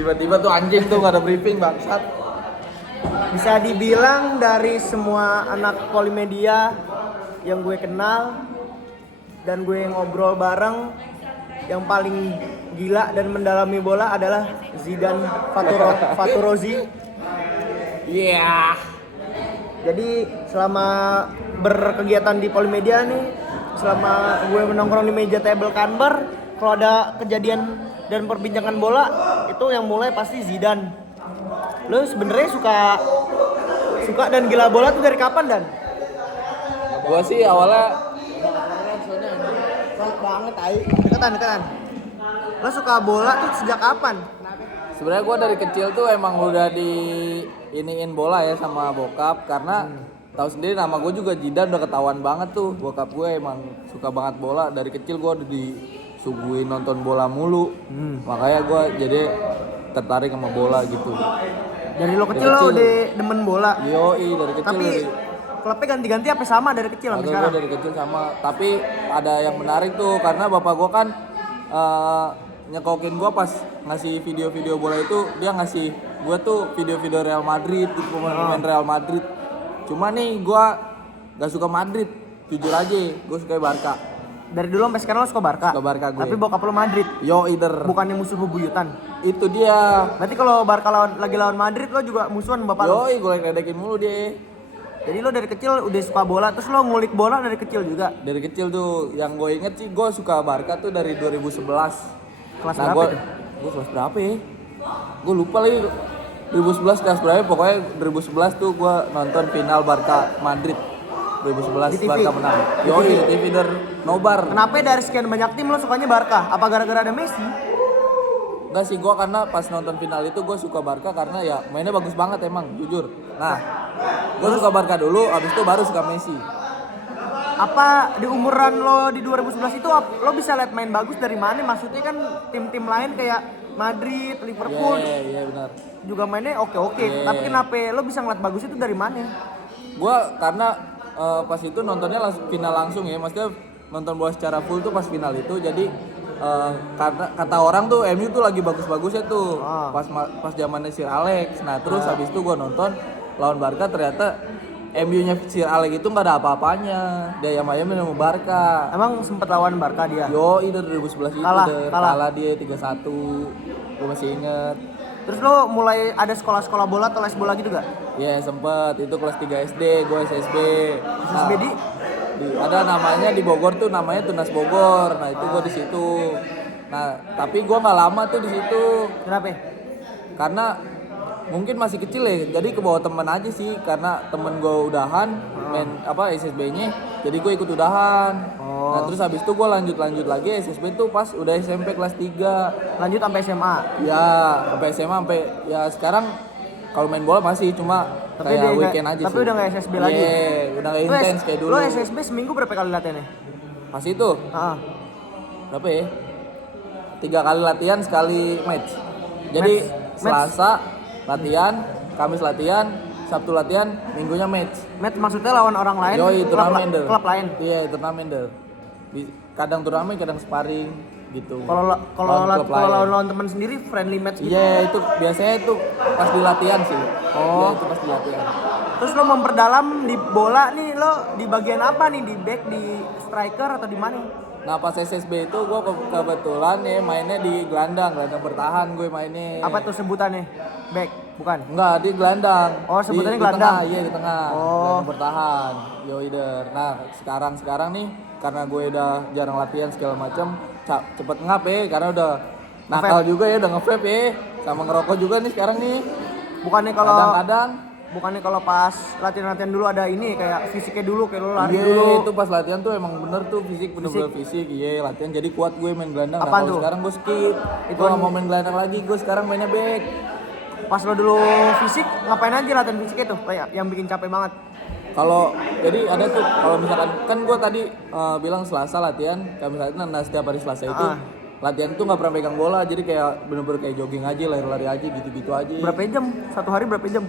Tiba-tiba tuh anjing tuh gak ada briefing bangsat. Bisa dibilang dari semua anak Polimedia yang gue kenal dan gue ngobrol bareng, yang paling gila dan mendalami bola adalah Zidane Faturozi. Iya. Jadi selama berkegiatan di Polimedia nih, selama gue menongkrong di meja table kanber, kalau ada kejadian dan perbincangan bola, itu yang mulai pasti Zidane. Lo sebenarnya suka dan gila bola tuh dari kapan, Dan? Gua sih awalnya Banget, deketan. Lo suka bola tuh sejak kapan? sebenarnya gua dari kecil tuh emang udah iniin bola ya sama bokap karena tahu sendiri nama gue juga Zidane udah ketahuan banget tuh. Bokap gue emang suka banget bola, dari kecil gue udah disuguhin nonton bola mulu. Makanya gue jadi tertarik sama bola gitu. Dari lo kecil lo udah demen bola. Yoi, dari kecil. Tapi klubnya ganti-ganti apa sama dari kecil sampai Atau sekarang? gue dari kecil sama, tapi ada yang menarik tuh karena bapak gue kan nyekokin gue pas ngasih video-video bola itu, dia ngasih gue tuh video-video Real Madrid, pemain Real Madrid. Cuma nih gue gak suka Madrid, jujur aja, gue suka Barca. Dari dulu sampai sekarang lo suka Barca? Suka Barca gue. Tapi bokap lo Madrid? Yo, either. Bukannya musuh bebuyutan? Itu dia. Berarti kalau Barca lagi lawan Madrid lo juga musuhan bapak lo? Yoi, gue ledekin mulu dia. Jadi lo dari kecil udah suka bola, terus lo ngulik bola dari kecil juga? Dari kecil tuh, yang gue inget sih gue suka Barca tuh dari 2011. Kelas Nah, berapa tuh? Gue kelas berapa ya? Gue lupa lagi 2011 kelas berapa, pokoknya 2011 tuh gue nonton final Barca Madrid 2011 Di TV? Barca menang. Yoi, di TV dari nobar. Kenapa dari sekian banyak tim lo sukanya Barca? Apa gara-gara ada Messi? Enggak sih, gue karena pas nonton final itu gue suka Barca karena ya mainnya bagus banget emang, jujur. Nah, gue suka Barca dulu, abis itu baru suka Messi. Apa di umuran lo di 2011 itu lo bisa lihat main bagus dari mana? Maksudnya kan tim-tim lain kayak Madrid, Liverpool Iya benar. juga mainnya oke. Tapi kenapa lo bisa ngeliat bagus itu dari mana? Gue karena pas itu nontonnya langsung final langsung ya, maksudnya nonton bola secara full tuh pas final itu. Jadi kata orang tuh MU tuh lagi bagus-bagusnya tuh pas zamannya Sir Alex. Nah terus habis itu gue nonton lawan Barca, ternyata MU-nya Sir Alex itu nggak ada apa-apanya. Dia yang main sama Barca. Emang sempet lawan Barca dia? Yo, itu 2011 itu kalah dia 3-1. Gue masih inget. Terus lo mulai ada sekolah-sekolah bola atau les bola gitu gak? Iya sempet, itu kelas 3 SD, gue SSB. SSB di? Ada namanya di Bogor tuh, namanya Tunas Bogor. Nah itu gue di situ. Nah tapi gue nggak lama tuh di situ. Kenapa? Karena mungkin masih kecil ya, jadi kebawa temen aja sih. Karena temen gue udahan main SSB-nya, jadi gue ikut udahan. Nah terus habis itu gue lanjut lagi SSB tuh pas udah SMP kelas 3. Lanjut sampai SMA? Ya sampai SMA, sampai ya sekarang kalau main bola masih cuma kayak weekend aja tapi sih. Udah gak SSB lagi? Iya, udah gak intens kayak dulu. Lo SSB seminggu berapa kali latihannya? Pas itu? Berapa ya? 3 kali latihan, sekali match. Jadi Selasa latihan, Kamis latihan, Sabtu latihan, Minggunya match. Match maksudnya lawan orang lain? Yoi, turnamen deh. Klub lain? Iya, turnamen deh. Kadang turnamen, kadang sparring gitu. Kalau lawan teman sendiri friendly match gitu? Iya, itu biasanya itu pas di latihan sih. Iya, itu pas di latihan. Terus lo memperdalam di bola nih, lo di bagian apa nih? Di back, di striker atau di mana? Nah pas SSB itu gue kebetulan ya mainnya di gelandang bertahan gue mainnya. Apa tuh sebutannya? Back? Bukan? Enggak, di gelandang. Oh sebutannya gelandang? Iya di tengah. Gelandang bertahan. Yoider. Nah sekarang nih karena gue udah jarang latihan segala macam, cepet ngap ya karena udah nakal juga ya, udah nge-vape ya, sama ngerokok juga nih sekarang nih. Bukannya kalau kadang-kadang pas latihan dulu ada ini kayak fisiknya dulu, kayak lo lari dulu. Iya itu pas latihan tuh emang bener tuh bener-bener fisik. Iya latihan jadi kuat gue main gelandang. Apaan tuh? Sekarang gue skip. Itu gak mau main gelandang lagi, gue sekarang mainnya back. Pas lo dulu fisik ngapain aja latihan fisiknya tuh kayak yang bikin capek banget? Kalau jadi ada tuh kalau misalkan kan gue tadi bilang Selasa latihan, Kamis latihan. Nah setiap hari Selasa itu latihan tuh nggak pernah pegang bola, jadi kayak bener-bener kayak jogging aja, lari-lari aja gitu-gitu aja. Berapa jam? Satu hari berapa jam?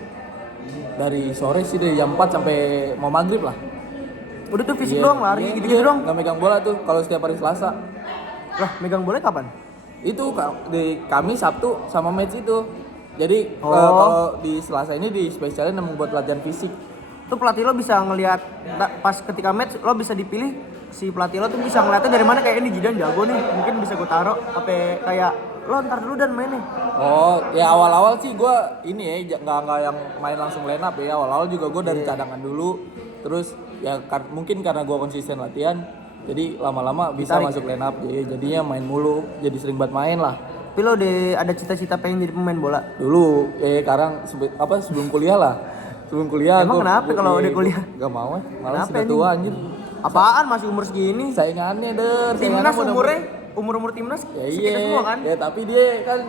Dari sore sih, dari jam 4 sampai mau maghrib lah. Udah tuh fisik doang, lari gitu-gitu doang? Nggak megang bola tuh kalau setiap hari Selasa. Lah megang bola kapan? Itu di kami Sabtu sama match itu. Jadi Oh. kalau di Selasa ini di spesialin emang buat latihan fisik. Tuh pelatih lo bisa ngelihat pas ketika match lo bisa dipilih, si pelatih lo tuh bisa ngeliatnya dari mana, kayak ini Jidan jago nih, mungkin bisa gue taruh apa kayak lo ntar dulu dan main nih. Oh, ya awal-awal sih gue ini ya nggak yang main langsung line up ya. Awal-awal juga gue dari cadangan dulu. Terus ya mungkin karena gue konsisten latihan, jadi lama-lama bisa Ditarik. masuk line up. Jadinya main mulu, jadi sering banget main lah. Tapi lo ada cita-cita pengen jadi pemain bola? Dulu, sekarang sebelum kuliah lah. Sebelum kuliah. Emang kenapa kalau udah kuliah? Gak mau malah Kenapa sudah ini? tua anjir. Apaan masih umur segini? Saingannya Timnas umur timnas Ya segitu iya, semua kan? ya tapi dia kan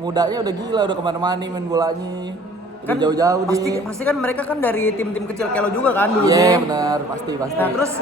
mudanya udah gila, udah kemana-mana main bolanya. Udah Kan jauh-jauh pasti kan mereka kan dari tim-tim kecil kayak lo juga kan dulu. Iya benar, pasti. Nah terus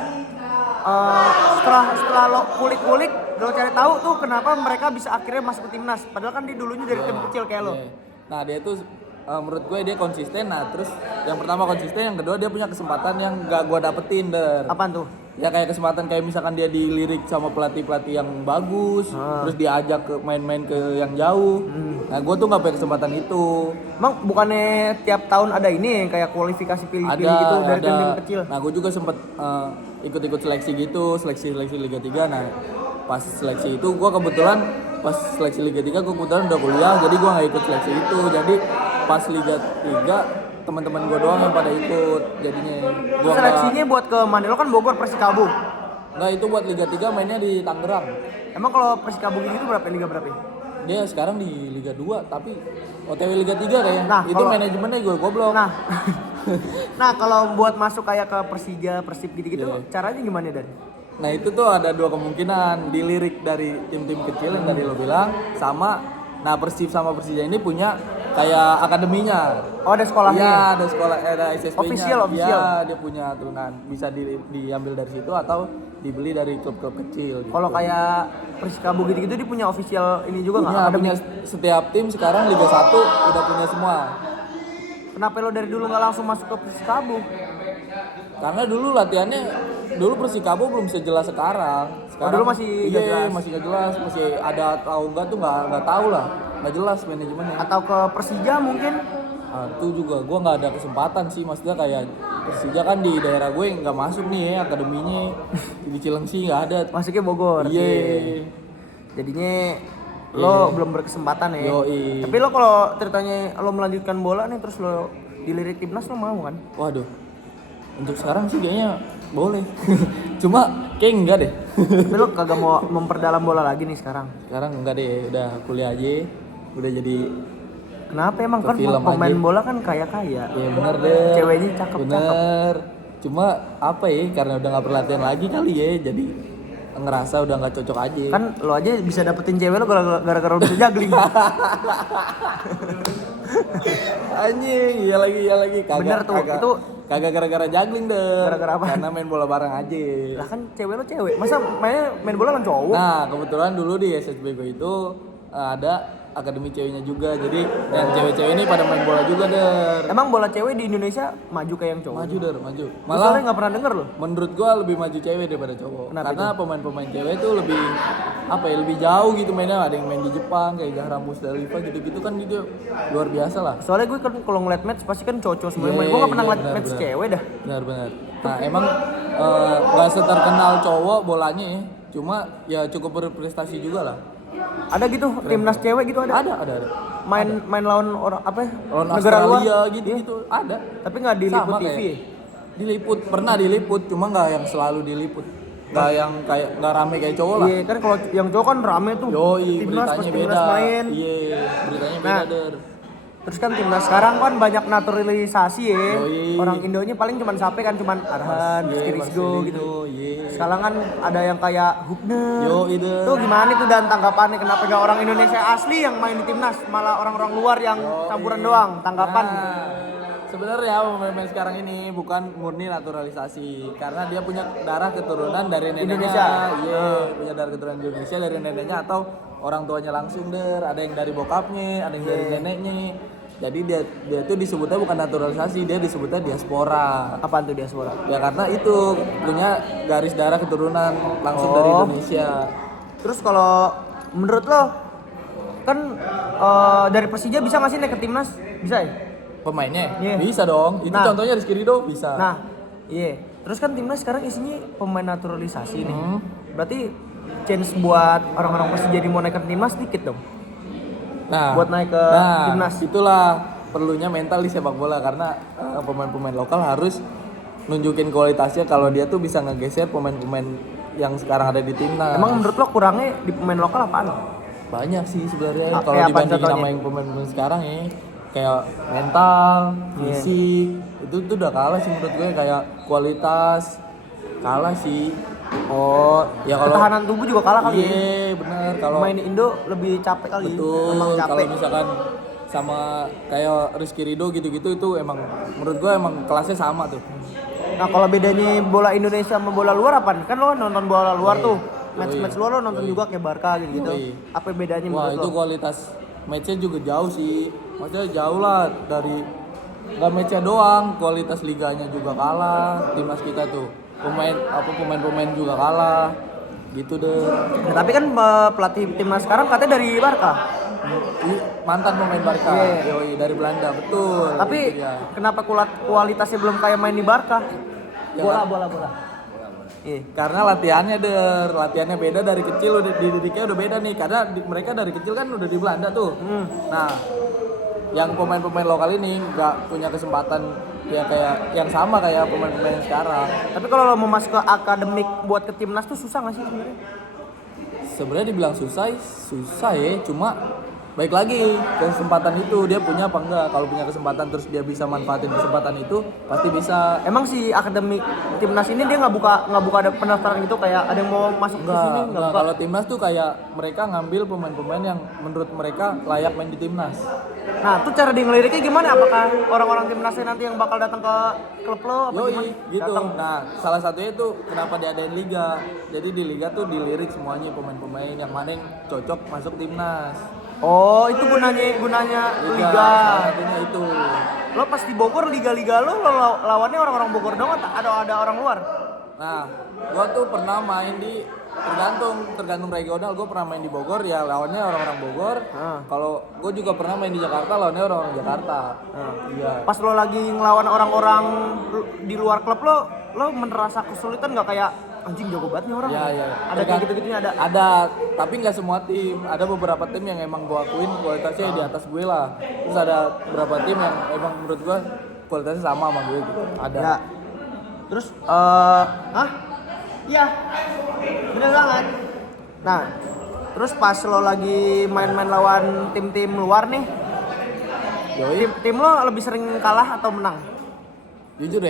setelah lo kulik-kulik, lo cari tahu tuh kenapa mereka bisa akhirnya masuk ke timnas. Padahal kan dia dulunya dari tim kecil kayak lo. Iya. Nah dia tuh menurut gue dia konsisten. Nah terus yang pertama konsisten, yang kedua dia punya kesempatan yang gak gue dapetin Apaan tuh? Ya kayak kesempatan kayak misalkan dia dilirik sama pelatih-pelatih yang bagus, terus diajak ke main-main ke yang jauh. Nah gue tuh nggak punya kesempatan itu. Emang bukannya tiap tahun ada ini kayak kualifikasi pilih-pilih gitu dari tim-tim kecil? Nah gue juga sempet ikut-ikut seleksi gitu, seleksi Liga 3. Nah pas seleksi itu gue kebetulan pas seleksi Liga 3 gue kebetulan udah kuliah, jadi gue nggak ikut seleksi itu. Jadi pas Liga 3 teman-teman gue doang yang pada ikut, jadinya gua Seleksinya buat ke mana? Lo kan Bogor Persikabo. nggak itu buat Liga 3 mainnya di Tangerang. Emang kalau Persikabo gitu berapa liga berapa? Dia sekarang di Liga 2 tapi OTW Liga 3 kayaknya. Nah, Itu kalau- manajemennya gue goblok. Nah, nah kalau buat masuk kayak ke Persija, Persib gitu-gitu, Iya. caranya gimana Dan? Nah itu tuh ada dua kemungkinan, dilirik dari tim-tim kecil yang tadi lo bilang, sama nah Persib sama Persija ini punya kayak akademinya. Oh ada sekolahnya? Iya ada sekolah, ada SSB-nya. Official. Iya dia punya turunan, bisa diambil dari situ atau dibeli dari klub-klub kecil. Gitu. Kalau kayak Persikabo gitu-gitu dia punya official ini juga nggak? punya setiap tim sekarang Liga 1 udah punya semua. Kenapa lo dari dulu nggak langsung masuk ke Persikabo? Karena dulu latihannya, dulu Persikabo belum sejelas sekarang. Dulu masih nggak jelas? masih nggak jelas, masih ada tahu nggak tuh nggak tahu lah, nggak jelas manajemennya. Atau ke Persija mungkin? Nah, itu juga gue nggak ada kesempatan sih, maksudnya kayak Persija kan di daerah gue nggak masuk nih ya, akademinya di Cilengsi nggak ada. Masuknya Bogor. Iya. Jadinya lo belum berkesempatan ya. Yoi. Tapi lo kalau ceritanya lo melanjutkan bola nih terus lo dilirik timnas lo mau kan? Waduh, untuk sekarang sih kayaknya boleh. Cuma kayak enggak deh. Tapi lo kagak mau memperdalam bola lagi nih sekarang? Sekarang enggak deh, udah kuliah aja, udah jadi. Kenapa emang Ke kan film pemain aja. bola kan kaya-kaya? Ya bener deh. Ceweknya cakep-cakep. Bener. Cuma apa ya, karena udah nggak berlatihan lagi kali ya, jadi ngerasa udah nggak cocok aja. Kan lo aja bisa dapetin cewek lo gara-gara lo bisa juggling. Anjing, iya lagi. Bener tuh, itu kagak gara-gara juggling deh. Gara-gara apa? Karena main bola bareng aja. Lah kan cewek lo cewek, masa main bola kan cowok? Nah, kebetulan dulu di SSB gue itu ada akademi ceweknya juga. Jadi dan cewek-cewek ini pada main bola juga der. Emang bola cewek di Indonesia maju kayak yang cowok? Maju der, maju. Malah Malah nggak pernah denger loh. menurut gua lebih maju cewek daripada cowok. Kenapa Karena pemain-pemain cewek tuh lebih apa ya, lebih jauh gitu mainnya. Ada yang main di Jepang kayak Zahra Musdalifah gitu-gitu kan, gitu luar biasa lah. Soalnya gue kan kalau ngeliat match pasti kan cowok semua yang main. Iya, Gue nggak pernah iya, ngeliat benar, match benar. cewek dah. Benar. Nah emang nggak seterkenal cowok bolanya ya, cuma ya cukup berprestasi juga lah. Ada gitu timnas cewek gitu ada. Ada. Main lawan orang apa? Lawan Negara luar. Australia gitu ada. Tapi nggak diliput Sama TV. kayak- Diliput, pernah diliput, cuma nggak yang selalu diliput. Nggak yang kayak nggak rame kayak cowok lah. Iya kan kalau yang cowok kan rame tuh. Yoi, timnas pas beritanya timnas beda. main. Iya, beritanya Nah, beda der. Terus kan timnas sekarang kan banyak naturalisasi ya. Yoi. Orang Indonya paling cuman Sape kan cuman Arhan, Iya, Rizky Rizgo Marcelino, gitu. iya. Sekarang kan ada yang kayak Hubner. Yoi, der. Tuh gimana tuh dan tanggapannya kenapa gak orang Indonesia asli yang main di timnas, malah orang-orang luar yang campuran doang? Tanggapan. Nah, sebenarnya pemain sekarang ini bukan murni naturalisasi, karena dia punya darah keturunan dari neneknya. Indonesia. Iya, punya darah keturunan Indonesia dari neneknya atau orang tuanya langsung der. Ada yang dari bokapnya, ada yang dari neneknya. Jadi dia tuh disebutnya bukan naturalisasi, dia disebutnya diaspora. Apaan tuh diaspora? Ya karena itu punya garis darah keturunan langsung dari Indonesia. Terus kalau menurut lo kan dari Persija bisa nggak sih naik ke timnas? Bisa ya? Pemainnya Iya. bisa dong. Itu Nah. contohnya Rizky Ridho bisa. Nah, iya. Terus kan timnas sekarang isinya pemain naturalisasi nih. Berarti chance buat orang-orang Persija mau naik ke timnas dikit dong. Nah, buat naik ke timnas. Itulah perlunya mental di sepak bola karena pemain-pemain lokal harus nunjukin kualitasnya kalau dia tuh bisa ngegeser pemain-pemain yang sekarang ada di timnas. Emang menurut lo kurangnya di pemain lokal apaan? Banyak sih sebenarnya kalau kayak apa dibandingin contohnya? sama yang pemain-pemain sekarang ya. Kayak mental, fisik, itu tuh udah kalah sih menurut gue, kayak kualitas kalah sih. Oh, ya kalau Ketahanan tubuh juga kalah kali ya. iya, bener. Kalau Main di Indo lebih capek kali. Emang betul, capek. kalau misalkan sama kayak Rizky Ridho gitu-gitu itu emang menurut gue emang kelasnya sama tuh. Nah, kalau bedanya bola Indonesia sama bola luar apa? Kan lo nonton bola luar tuh. Yoi. Match-match luar lo nonton juga kayak Barca gitu. Yoi. Apa bedanya Wah, menurut itu lo? kualitas matchnya juga jauh sih. Maksudnya jauh lah dari nggak matchnya doang, kualitas liganya juga kalah. Timnas kita tuh pemain-pemain juga kalah. Gitu deh. Nah, tapi kan pelatih timnas sekarang katanya dari Barca. Mantan pemain Barca, Iya. yoi, dari Belanda, betul. Tapi Itu dia. kenapa kualitasnya belum kayak main di Barca? Ya Bola, kan? bola. Iya. Karena latihannya beda dari kecil, udah dididiknya udah beda nih. Karena mereka dari kecil kan udah di Belanda tuh. Nah, yang pemain-pemain lokal ini nggak punya kesempatan ya kayak yang sama kayak pemain-pemain sekarang. Tapi kalau lo mau masuk ke akademik buat ke timnas tuh susah nggak sih sebenarnya? Sebenarnya dibilang susah ya, cuma baik lagi kesempatan itu dia punya apa enggak. Kalau punya kesempatan terus dia bisa manfaatin kesempatan itu pasti bisa. Emang si akademik timnas ini dia nggak buka ada pendaftaran gitu kayak ada yang mau masuk ke sini nggak buka? Kalau timnas tuh kayak mereka ngambil pemain-pemain yang menurut mereka layak main di timnas. Nah, tuh cara dia ngeliriknya gimana? Apakah orang-orang timnasnya nanti yang bakal datang ke klub lo apa Yoi, gimana? gitu. Datang. Nah, salah satunya itu kenapa diadain liga. Jadi di liga tuh dilirik semuanya pemain-pemain yang mana yang cocok masuk timnas. Oh, itu gunanya liga. Salah satunya itu. Lo pas di Bogor liga-liga lo lawannya orang-orang Bogor doang atau ada orang luar? Nah, gua tuh pernah main di tergantung regional. Gua pernah main di Bogor ya lawannya orang-orang Bogor. Kalau gua juga pernah main di Jakarta lawannya orang Jakarta. Iya. Pas lo lagi ngelawan orang-orang di luar klub lo merasa kesulitan nggak kayak anjing jago banget nih orang? Iya. Ada kayak gitu-gitunya ada. Ada, tapi nggak semua tim. Ada beberapa tim yang emang gua akuin kualitasnya di atas gue lah. Terus ada beberapa tim yang emang menurut gua kualitasnya sama gue gitu. Ada. Ya. Terus iya. Bener banget. Nah, terus pas lo lagi main-main lawan tim-tim luar nih, Yoi. tim lo lebih sering kalah atau menang? Jujur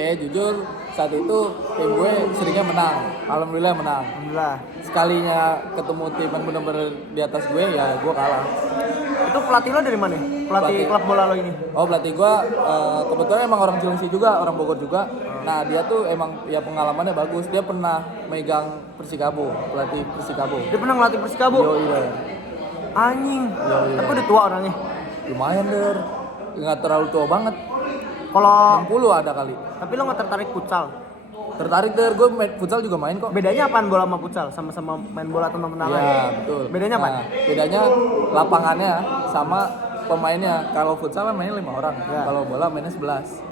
saat itu tim gue seringnya menang. Alhamdulillah menang. Alhamdulillah. Sekalinya ketemu tim yang bener-bener di atas gue ya gue kalah. Itu pelatih lo dari mana? Pelatih klub bola lo ini? Oh, pelatih gue kebetulan emang orang Cilengsi juga, orang Bogor juga. Nah, dia tuh emang ya pengalamannya bagus. Dia pernah megang Persikabo, pelatih Persikabo. Dia pernah ngelatih Persikabo? Iya. Anjing. Yoi. Tapi udah tua orangnya. Lumayan der. Nggak terlalu tua banget. Kalau 60 ada kali. tapi lo nggak tertarik futsal? Tertarik der, gue main futsal juga main kok. Bedanya apaan bola sama futsal? Sama-sama main bola tenang-tenangan. Iya, betul. Bedanya apa? Nah, bedanya lapangannya sama pemainnya. Kalau futsal kan mainnya 5 orang. Ya. Kalau bola mainnya 11.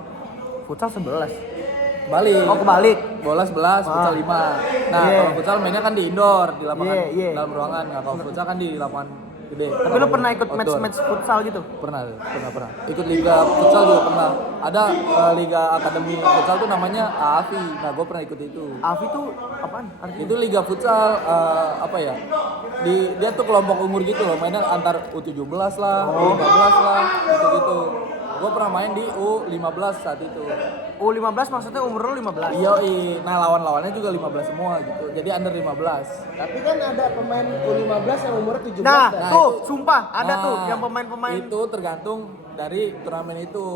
Futsal 11. Balik. Oh, kebalik. Bola 11, futsal 5. Nah, Iya. kalau futsal mainnya kan di indoor, di lapangan Iya. dalam ruangan. Nah, kalau futsal kan di lapangan gede. Tapi lo pernah ikut outdoor. match futsal gitu? Pernah. Ikut liga futsal juga pernah. Ada liga akademi futsal tuh namanya AAFI. Nah, gue pernah ikut itu. Avi tuh apaan? Artinya? Itu liga futsal apa ya? Dia tuh kelompok umur gitu loh, mainnya antar U17 lah, U15 lah, gitu-gitu. Gue pernah main di U15 saat itu. U15 maksudnya umur lo 15? Yoi, nah lawan-lawannya juga 15 semua gitu. Jadi under 15. Tapi kan ada pemain U15 yang umurnya 17 Nah, dan tuh, sumpah ada tuh Nah, yang pemain-pemain. itu tergantung dari turnamen itu.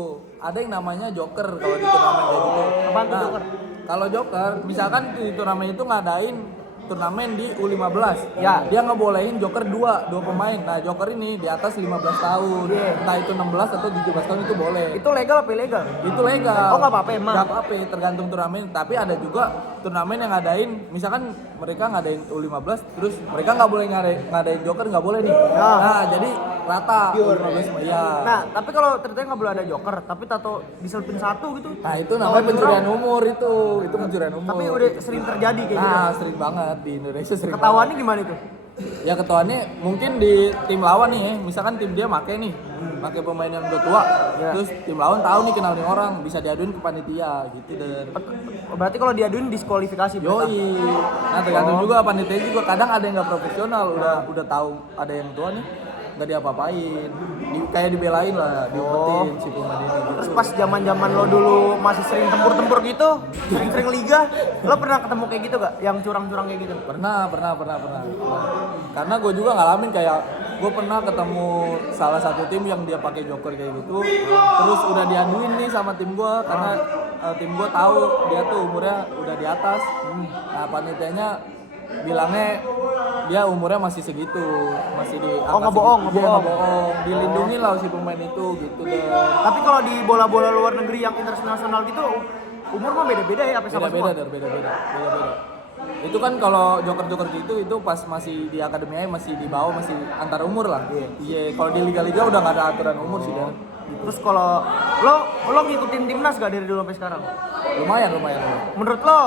Ada yang namanya joker kalau di turnamen kayak gitu. Apaan tuh joker? Kalau joker, misalkan di turnamen itu ngadain turnamen di U15. Ya. Dia ngebolehin joker dua pemain. Nah, joker ini di atas 15 tahun. Entah itu 16 atau 17 tahun itu boleh. Itu legal apa ilegal? Itu legal. Oh, nggak apa-apa emang? Nggak apa-apa, tergantung turnamen. Tapi ada juga turnamen yang ngadain, misalkan mereka ngadain U15, terus mereka nggak boleh ngadain joker, nggak boleh nih. Nah, jadi rata U15 mah iya. Nah, tapi kalau ceritanya nggak boleh ada joker, tapi tato diselipin satu gitu. Nah, itu namanya pencurian umur itu pencurian umur. Tapi udah sering terjadi kayak gitu. Nah, sering banget di Indonesia sering. Ketahuannya gimana itu? Ya ketahuannya mungkin di tim lawan nih ya, misalkan tim dia make pemain yang udah tua, terus tim lawan tahu nih kenal nih orang, bisa diaduin ke panitia gitu deh. Berarti kalau diaduin diskualifikasi mereka. Yoi. Nah tergantung juga panitia juga, kadang ada yang nggak profesional, udah tahu ada yang tua nih, nggak diapa-apain, kayak dibelain lah, diumpetin si pemain ini gitu. Terus pas zaman lo dulu masih sering tempur gitu, sering liga, lo pernah ketemu kayak gitu gak? Yang curang-curang kayak gitu? Pernah. Karena gue juga ngalamin kayak gue pernah ketemu salah satu tim yang dia pakai joker kayak gitu, terus udah diaduin nih sama tim gue karena tim gue tahu dia tuh umurnya udah di atas. Nah panitianya bilangnya dia umurnya masih segitu, masih di ngebohong. dilindungi lah si pemain itu gitu deh. Tapi kalau di bola-bola luar negeri yang internasional gitu, umur mah beda-beda ya, apa sama semua? Beda. Itu kan kalau joker gitu itu pas masih di akademi masih di bawah, masih antar umur lah. Iya. Kalau di liga-liga udah nggak ada aturan umur sih dah. Terus kalau lo ngikutin timnas gak dari dulu sampai sekarang? Lumayan. Menurut lo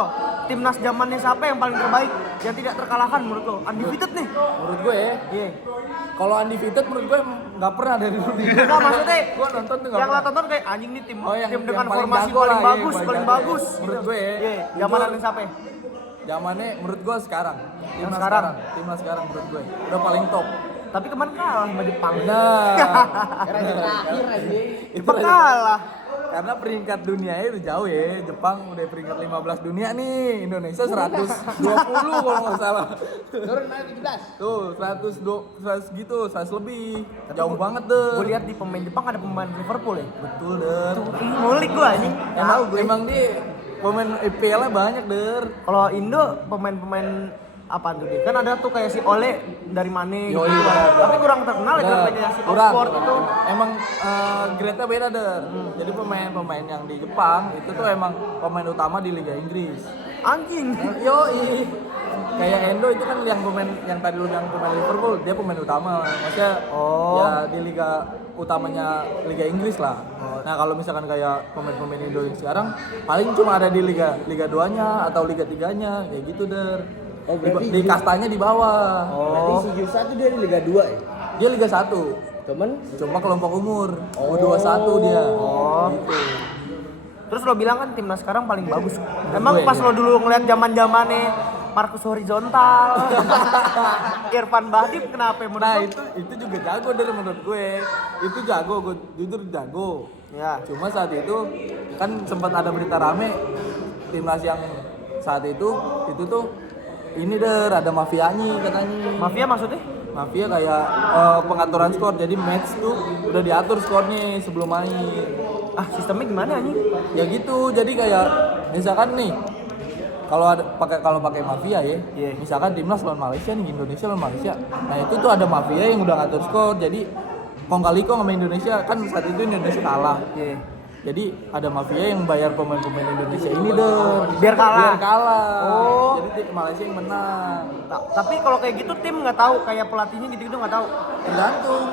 timnas zamannya siapa yang paling terbaik, yang tidak terkalahkan menurut lo? Undefeated nih. Menurut gue ya. Iya. Kalau undefeated menurut gue nggak pernah dari dulu. Enggak, maksudnya gue nonton tuh nggak yang pernah. lo tonton kayak anjing nih tim yang dengan paling formasi jago paling lah, bagus, iya, paling jago. bagus. Menurut gue ya. Iya, zamanan siapa? Zamannya menurut gue sekarang. Timnas sekarang menurut gue udah paling top. Tapi kemarin kalah sama Jepang. Nah, Terakhir aja. Jepang kalah. Karena peringkat dunianya itu jauh ya. Jepang udah peringkat 15 dunia nih. Indonesia 120 kalau nggak salah. Turun naik 17. Tuh 100 gitu, 100 lebih. Jauh banget deh. Gue lihat di pemain Jepang ada pemain Liverpool ya. Betul deh. Ngulik gue anjing. Emang dia pemain EPL-nya banyak der. Kalau Indo pemain-pemain apa tuh dia? Kan ada tuh kayak si Ole dari Mane gitu. Benar. Tapi kurang terkenal ya kayak si Oxford itu. Emang grade-nya beda der. Jadi pemain-pemain yang di Jepang itu tuh emang pemain utama di Liga Inggris. Anjing. Yoi. Kayak Endo itu kan yang pemain yang tadi lu bilang pemain Liverpool, dia pemain utama. Maksudnya ya di liga utamanya Liga Inggris lah. Nah, kalau misalkan kayak pemain-pemain Indo yang sekarang paling cuma ada di Liga 2-nya atau Liga 3-nya kayak gitu der. Di kastanya di bawah. Berarti si Jusa tuh dari Liga 2 ya? Dia Liga 1. Cuma kelompok umur. U21 dia. Gitu. Terus lo bilang kan timnas sekarang paling bagus. Emang pas lo dulu ngeliat zaman-zamannya Marcus Horizontal, Irfan Bahdim kenapa menurut Nah, lo? itu juga jago dari menurut gue. Itu jago, gue jujur jago. Ya. Cuma saat itu kan sempat ada berita rame timnas yang saat itu tuh ini der ada mafianya katanya. Mafia maksudnya? Mafia kayak pengaturan skor. Jadi match tuh udah diatur skornya sebelum main. Sistemnya gimana anjing? Ya gitu. Jadi kayak misalkan nih kalau pakai mafia ya. Yeah. Misalkan timnas lawan Malaysia nih, Indonesia lawan Malaysia. Nah, itu tuh ada mafia yang udah ngatur skor. Jadi kong kali kong sama Indonesia kan saat itu Indonesia kalah. Yeah. Jadi ada mafia yang bayar pemain-pemain Indonesia ini deh Biar kalah. Oh. Jadi Malaysia yang menang. Tapi kalau kayak gitu tim nggak tahu, kayak pelatihnya gitu-gitu nggak tahu. Tergantung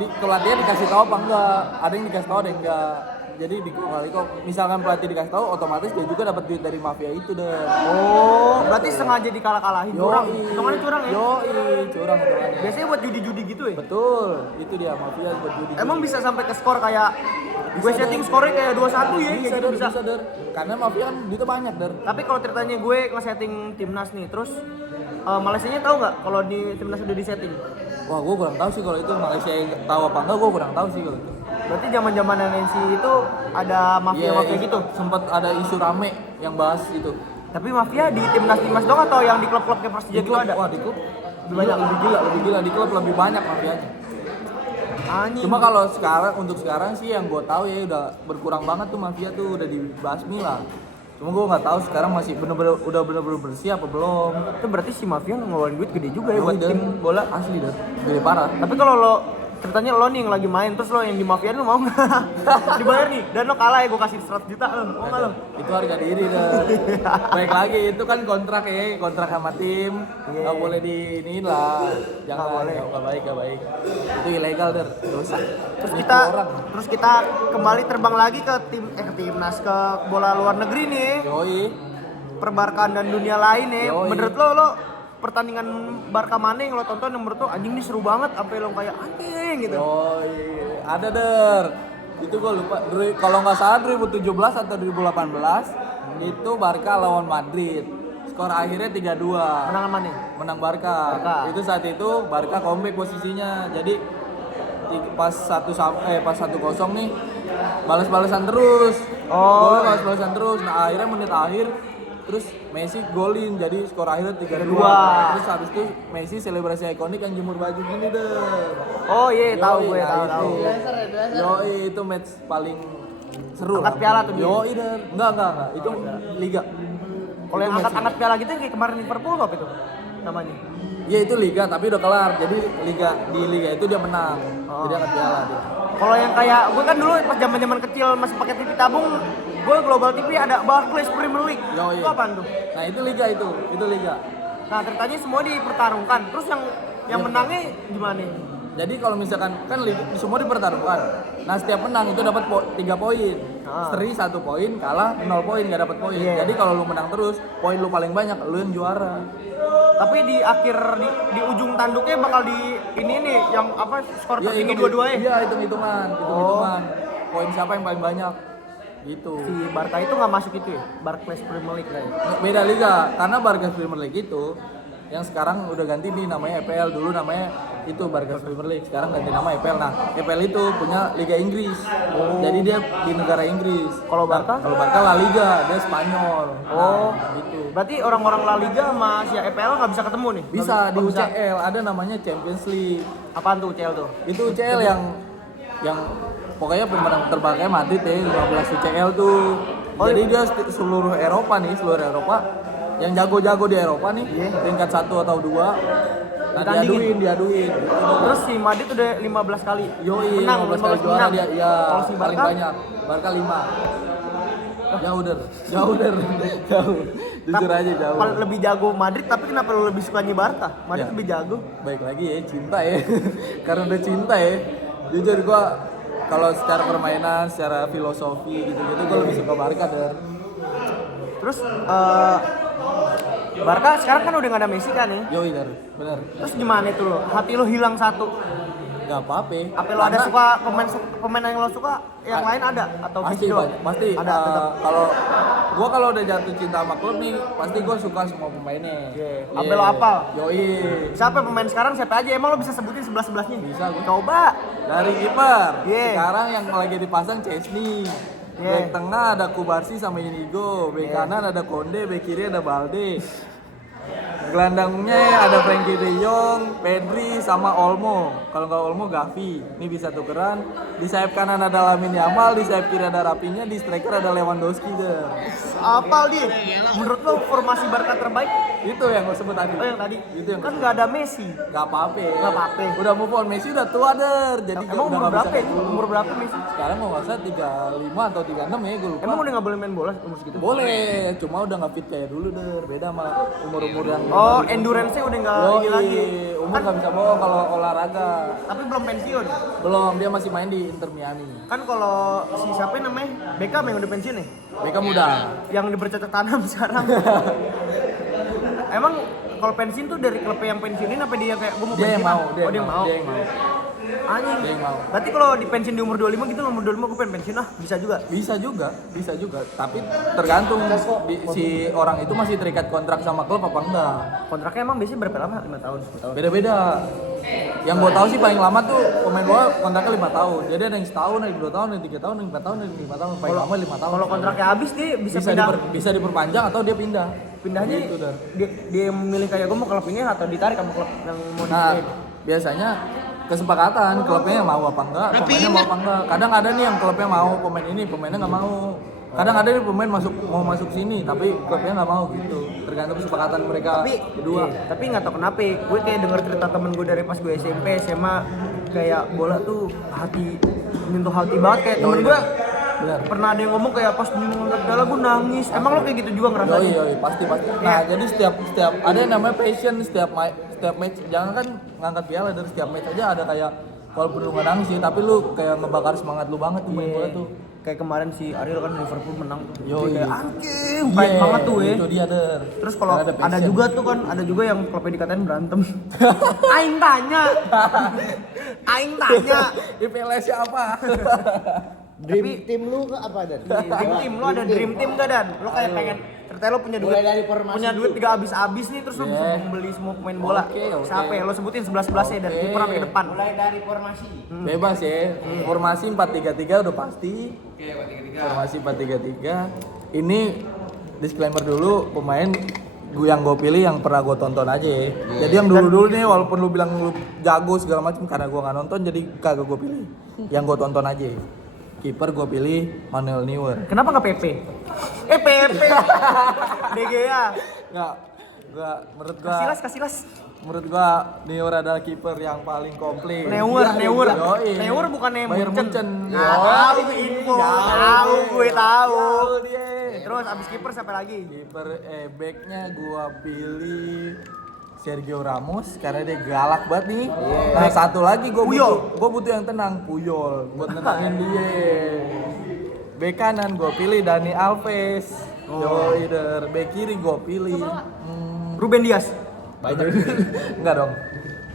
di pelatihnya dikasih tahu apa enggak. Ada yang dikasih tahu, ada yang enggak. Jadi di kali kok misalkan pelatih dikasih tahu, otomatis dia juga dapat duit dari mafia itu deh. Oh, berarti sengaja dikalah-kalahin. Curang. Hitungannya curang ya? Curang hitungannya. Biasanya buat judi-judi gitu ya? Betul, itu dia mafia buat judi. Emang bisa sampai ke skor kayak gue setting skornya kayak 2-1 ya? Bisa, gitu bisa der. Karena mafia kan duitnya banyak der. Tapi kalau ceritanya gue nge-setting timnas nih, terus Malaysianya tahu nggak kalau di timnas udah di-setting? Wah, gue kurang tahu sih kalau itu Malaysia yang tahu apa enggak, gue kurang tahu sih kalau itu. Berarti zaman-zaman NNC itu ada mafia-mafia gitu? Sempat ada isu rame yang bahas itu. Tapi mafia di timnas doang atau yang di klub-klub kayak Persija gitu ada? Wah, di klub lebih gila di klub lebih banyak mafianya. Anjing. Cuma kalau untuk sekarang sih yang gue tahu ya udah berkurang banget tuh mafia tuh udah dibasmi lah. Cuma gue nggak tahu sekarang masih udah bener-bener bersih apa belum. Itu berarti si mafia ngeluarin duit gede juga ya buat tim bola. Asli dah, gede parah. Tapi kalau lo ceritanya lo nih yang lagi main, terus lo yang di mafia lu mau nggak? Dibayar nih, dan lo kalah ya gue kasih 100 juta, mau nggak lo? Itu harga diri deh. Baik lagi itu kan kontrak ya, kontrak sama tim. Nggak boleh diiniin lah. Jangan boleh. Nggak baik. Itu ilegal der, dosa. Terus kita kembali terbang lagi ke timnas, ke bola luar negeri nih. Yoi. Perbarkaan dan dunia lain nih. Yoi. Menurut lo pertandingan Barca mana yang lo tonton yang menurut lo anjing ini seru banget, sampai lo kayak anjing gitu. Yoi. Ada der. Itu gue lupa. Kalau nggak salah 2017 atau 2018 itu Barca lawan Madrid. Skor akhirnya 3-2. Menang mana? Menang Barca. Itu saat itu Barca comeback posisinya. Jadi pas 1-0 nih balas-balasan terus. Golnya balas-balasan terus. Nah, akhirnya menit akhir terus Messi golin, jadi skor akhirnya 3-2. Terus habis itu Messi selebrasi ikonik yang jemur baju gini deh. Oh iya, tahu gue, tahu. Yoi, itu match paling seru. Angkat piala tuh dia. Yoi deh. Enggak. Itu liga. Kalau yang angkat piala gitu kayak kemarin Liverpool apa itu namanya? Iya itu liga, tapi udah kelar. Jadi di liga itu dia menang. Jadi angkat piala dia. Kalau yang kayak gue kan dulu pas zaman kecil masih pakai TV tabung, gue Global TV ada Barclays Premier League. Yoi. Itu apaan tuh? Nah itu liga itu liga. Nah ceritanya semua dipertarungkan. Terus yang menangnya gimana? Jadi kalau misalkan kan liga, semua dipertaruhkan. Nah setiap menang itu dapat 3 poin. Seri 1 poin, kalah 0 poin, nggak dapat poin. Jadi kalau lu menang terus, poin lu paling banyak, lu yang juara. Tapi di akhir di ujung tanduknya bakal di ini nih yang apa skor tertinggi dua-duanya. Iya, hitung-hitungan. Poin siapa yang paling banyak. Gitu. Si Barca itu nggak masuk itu ya, Barclays Premier League lah ya. Beda liga, karena Barca Premier League itu yang sekarang udah ganti nih namanya EPL, dulu namanya itu Barca Premier League, sekarang ganti nama EPL. Nah, EPL itu punya Liga Inggris. Jadi dia di negara Inggris. Kalau Barca? Kalau Barca La Liga, dia Spanyol. Gitu. Berarti orang-orang La Liga sama si EPL nggak bisa ketemu nih? Bisa di UCL, ada namanya Champions League. Apaan tuh UCL tuh? Itu UCL yang pokoknya pemenang terbaiknya Madrid ya, 15 UCL tuh. Jadi dia seluruh Eropa yang jago-jago di Eropa nih, tingkat 1 atau 2. Nah, diaduin. Terus si Madrid udah 15 kali. Yoi, menang 15 kali juara dia. Iya, kalau si paling Barca banyak. Barca 5. Jauh der. Jauh. Jujur aja jauh. Lebih jago Madrid, tapi kenapa lu lebih sukanya Barca? Madrid lebih jago. Baik lagi ya, cinta ya. Karena udah cinta ya. Jujur gua kalau secara permainan, secara filosofi gitu-gitu gua lebih suka Barca der. Terus Barca sekarang kan udah gak ada Messi kan ya? Yoi der, bener. Terus gimana itu lo? Hati lo hilang satu? Gak apa-apa. Apa lo ada suka pemain yang lo suka? Yang lain ada? Atau pasti doang? pasti ada. Kalau udah jatuh cinta sama klub nih pasti gue suka semua pemainnya. Apa lo apal? Yoi. Siapa pemain sekarang siapa aja? Emang lo bisa sebutin 11-11-nya? Bisa gue. Coba. Dari kiper. Sekarang yang lagi dipasang Chesney. Back tengah ada Kubarsi sama Inigo. Back kanan ada Konde. Back kiri ada Balde. Gelandangnya ada Frankie De Jong, Pedri sama Olmo. Kalau nggak Olmo, Gavi. Ini bisa tukeran. Di sayap kanan ada Lamine Yamal, di sayap kiri ada Rafinha, di striker ada Lewandowski deh. Apal dia. Menurut lo formasi Barca terbaik? Itu yang gue sebut tadi. Oh yang tadi. Itu yang kan nggak ada Messi. Gak apa-apa. Gak apa-apa. Udah move on, Messi udah tua der. Jadi emang umur berapa? Umur berapa Messi? Sekarang mau nggak salah 35 atau 36 ya gue lupa. Emang udah nggak boleh main bola umur segitu? Boleh, cuma udah nggak fit kayak dulu der. Beda sama umur-umur yang. Oh, endurance-nya udah nggak ini lagi. Umur nggak bisa bawa kalau olahraga. Tapi belum pensiun. Belum, dia masih main di Inter Miami. Kan kalau si siapa namanya? Beckham yang udah pensiun ya? Beckham udah. Yang bercocok tanam sekarang. Emang kalau pensiun tuh dari klub yang pensiunin apa dia kayak gue mau dia pensiun? yang mau, dia yang mau. Anjing. Dia yang mau. Berarti kalau di pensiun di umur 25 gitu, umur 25 gue pengen pensiun lah, bisa juga. Bisa juga. Tapi tergantung si orang itu masih terikat kontrak sama klub apa enggak. Kontraknya emang biasanya berapa lama? 5 tahun, 10 tahun. Beda-beda. Yang gue tahu sih paling lama tuh pemain bola kontraknya 5 tahun. Jadi ada yang setahun, ada yang 2 tahun, ada yang 3 tahun, ada yang 4 tahun, ada yang 5 tahun. Paling lama 5 tahun. Kalau kontraknya habis dia bisa pindah. Bisa diperpanjang atau dia pindah. Pindahnya gitu, dia memilih kayak gue mau klub ini atau ditarik sama klub yang mau nah, ditarik. biasanya kesepakatan klubnya yang mau apa enggak, pemainnya mau apa enggak. Kadang ada nih yang klubnya mau pemain ini, pemainnya nggak mau. Kadang ada nih pemain mau masuk sini, tapi klubnya nggak mau gitu. Tergantung kesepakatan mereka berdua. Tapi nggak tahu kenapa gue kayak denger cerita temen gue dari pas gue SMP SMA kayak bola tuh menyentuh hati banget kayak temen gue. Benar. Pernah ada yang ngomong kayak pas di ngangkat piala gue nangis. Emang lo kayak gitu juga ngerasanya? Yoi, pasti. Nah, jadi setiap ada yang namanya passion setiap match. Jangan kan ngangkat piala dari setiap match aja ada kayak walaupun lu nggak nangis sih, tapi lu kayak ngebakar semangat lu banget tuh main bola tuh. Kayak kemarin si Ariel kan Liverpool menang tuh. Yoi. Kayak anjing, baik banget tuh Itu dia der. Terus kalau Karena ada passion. juga tuh kan, ada juga yang klubnya dikatain berantem. Aing tanya. IPLS apa? Dream team lu ke apa Dan? Dream team, lu ada dream team gak Dan? Lu kayak pengen, ceritanya lu punya duit, Mulai dari formasi punya duit dulu. 3 habis nih terus lu bisa membeli semua pemain bola. Oke. Siapa ya? Lu sebutin 11-11 ya dari kiper sampai ke depan. Mulai dari formasi. Bebas ya. Formasi 4-3-3 udah pasti. Formasi 4-3-3. Ini disclaimer dulu, pemain yang gue pilih yang pernah gue tonton aja ya. Jadi yang dulu-dulu nih walaupun lu bilang lu jago segala macam karena gue nggak nonton jadi kagak gue pilih. Yang gue tonton aja. Kiper gue pilih Manuel Neuer. Kenapa nggak PP? PP. DGA. Nggak menurut gua Kasilas. menurut gua Neuer adalah kiper yang paling komplit. Neuer. Yoi. Neuer bukannya Bayern Munchen. Tahu info. Gue tahu. Dia. Terus abis kiper siapa lagi? Kiper backnya gua pilih Sergio Ramos karena dia galak banget nih. Nah, satu lagi gua butuh yang tenang, Puyol buat nenangin dia. Bek kanan gua pilih Dani Alves. Yoi der. Bek kiri gua pilih Ruben Dias. enggak dong.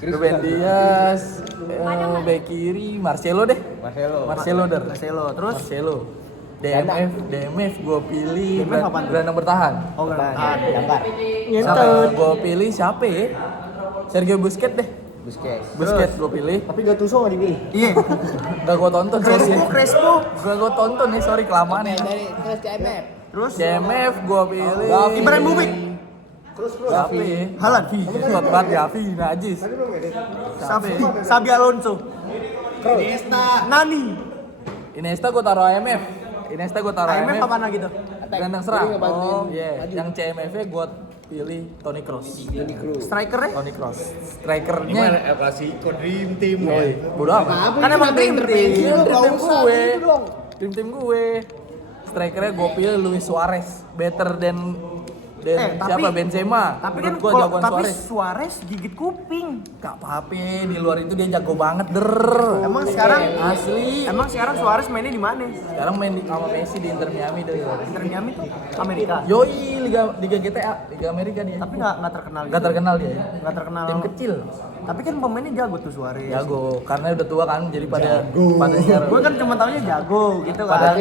Ruben Dias, bek kiri Marcelo deh. Marcelo der. Terus Marcelo. DMF gue pilih DMF apaan tuh? gelandang bertahan. oh gelandang. Gambar. Sama gue pilih siapa ya? Sergio Busquets deh. Busquets. Gue pilih. Tapi Gattuso nggak dipilih. Iya. Gak gue tonton sorry. Crespo. Gue tonton nih sorry kelamaan ya. Dari terus CMF. Terus DMF gue pilih. Ibrahimovic. Siapa ya? Haaland. Kuat banget Gavi, Najis. Sabi Alonso. Nani. Iniesta gue taruh IMF. IMF apaan lagi tuh? Gelandang serang. Jadi ngebantuin Oh iya. maju. Yang CMF-nya gue pilih Toni Kroos. Strikernya? Toni Kroos. Strikernya. Gimana El Clasico Dream Team ya? Bodoh amat. Kan emang dream team. Tim gue. Tim gue. Strikernya gue pilih Luis Suarez. Better than siapa Benzema. Tapi kan Menurut gua jagoan Suarez. Suarez gigit kuping. Gak apa-apa, di luar itu dia jago banget Emang sekarang asli. Emang sekarang Suarez mainnya di mana? Sekarang main sama Messi di Inter Miami deh. Inter Miami tuh Amerika. Yoi, Liga GTA, Liga Amerika dia. Tapi nggak terkenal. Gak terkenal dia. Nggak terkenal. Tim kecil. Tapi kan pemainnya jago tuh Suarez. Jago, karena udah tua kan, jadi pada nyari. Gue kan cuma taunya jago gitu kan.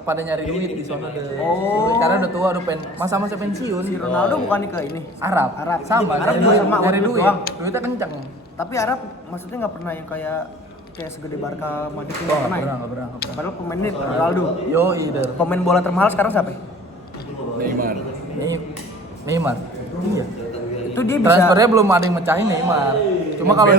pada nyari duit di sana deh. Oh. Karena udah tua, udah masa-masa pensiun. Si Ronaldo bukannya ke ini. Arab. Sama, Arab nyari juga duit, sama, nyari duit duit. doang. Duitnya kencang. Tapi Arab maksudnya nggak pernah yang kayak segede Barca Madrid itu Oh, pernah ya? nggak pernah. Padahal pemainnya Ronaldo. Yo, either. Pemain bola termahal sekarang siapa? Neymar. Iya. Itu dia bisa. Transfernya belum ada yang mecahin Neymar. Cuma kalau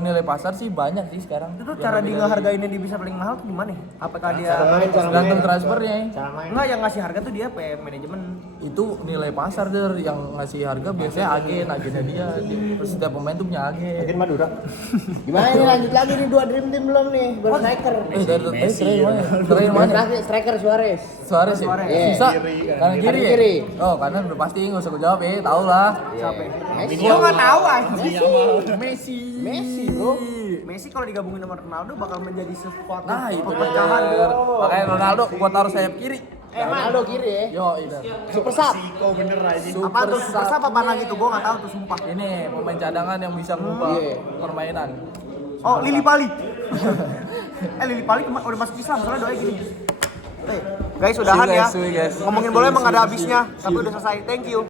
nilai pasar sih banyak sih sekarang. Itu cara dia ngehargainnya dia bisa paling mahal tuh gimana? Apakah dia Tergantung transfernya. enggak yang ngasih harga tuh dia manajemen? Itu nilai pasar der yang ngasih harga biasanya agennya dia. Terus setiap pemain tuh punya agen. Agen Madura. Gimana nih lanjut lagi nih 2 Dream Team belum nih? Baru striker. Terakhir mana? Terakhir striker Suarez. Suarez ya? Iya. Sisa? Kanan kiri ya? kiri. Oh kanan udah pasti nggak usah gue jawab ya, tau lah. Siapa? Messi. Gua nggak tahu anjing. Messi. Messi kalau digabungin sama Ronaldo bakal menjadi sesuatu Nah itu perpecahan. bener. Makanya Ronaldo gua taruh sayap kiri. Ronaldo kiri ya. Yo itu. Super sub. Apa tuh super sub apa lagi tuh? Gua nggak tahu tuh sumpah. Ini pemain cadangan yang bisa ngubah permainan. Oh, Lili Pali. Lili Pali udah masuk Islam, soalnya doanya gini. Guys, udahan ya. See you guys. Ngomongin bola emang nggak ada habisnya, tapi udah selesai. Thank you.